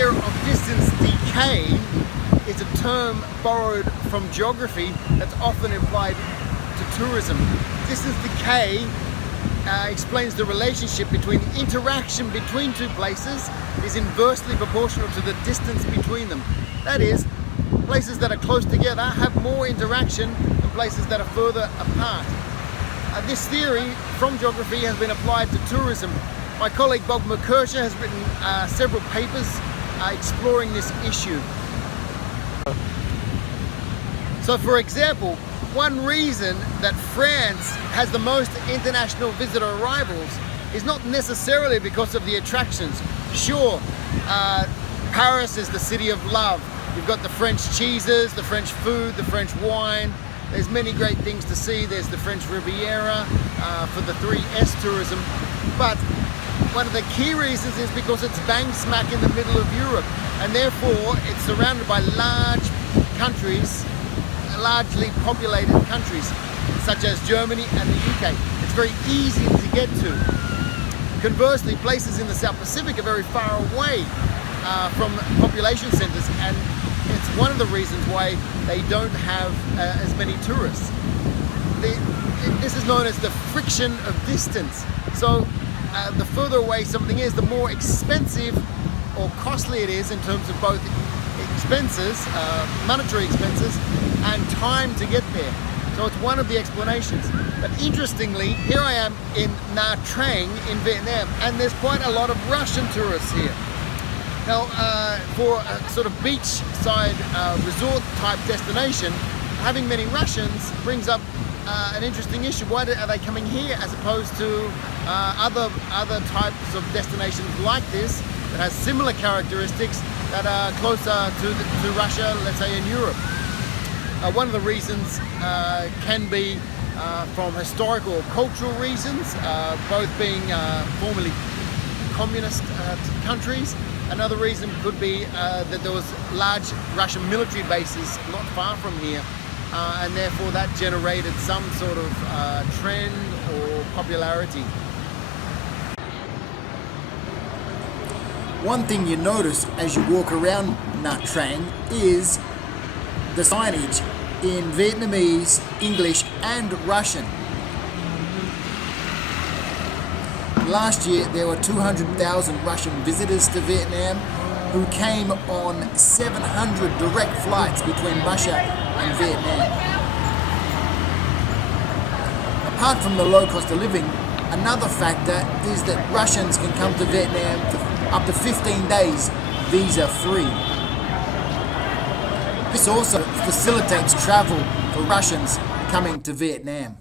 idea of distance decay is a term borrowed from geography that's often applied to tourism. Distance decay explains the relationship between interaction between two places is inversely proportional to the distance between them. That is, places that are close together have more interaction than places that are further apart. This theory from geography has been applied to tourism. My colleague Bob Mckercher has written several papers exploring this issue. So for example, one reason that France has the most international visitor arrivals is not necessarily because of the attractions. Sure, Paris is the city of love. You've got the French cheeses, the French food, the French wine. There's many great things to see. There's the French Riviera for the 3S tourism. But one of the key reasons is because it's bang smack in the middle of Europe, and therefore it's surrounded by large countries, largely populated countries, such as Germany and the UK. It's very easy to get to. Conversely, places in the South Pacific are very far away from population centers, and it's one of the reasons why they don't have as many tourists. This is known as the friction of distance. So the further away something is, the more expensive or costly it is in terms of both expenses, monetary expenses, and time to get there. So it's one of the explanations. But interestingly, here I am in Nha Trang in Vietnam, and there's quite a lot of Russian tourists here. Now, for a sort of beachside resort type destination, having many Russians brings up an interesting issue. Why are they coming here as opposed to other types of destinations like this that has similar characteristics that are closer to Russia, let's say in Europe? One of the reasons can be from historical or cultural reasons, both being formerly communist countries. Another reason could be that there was large Russian military bases not far from here, and therefore that generated some sort of trend or popularity. One thing you notice as you walk around Nha Trang is the signage in Vietnamese, English and Russian. Last year there were 200,000 Russian visitors to Vietnam who came on 700 direct flights between Russia and Vietnam. Apart from the low cost of living, another factor is that Russians can come to Vietnam for up to 15 days visa free. This also facilitates travel for Russians coming to Vietnam.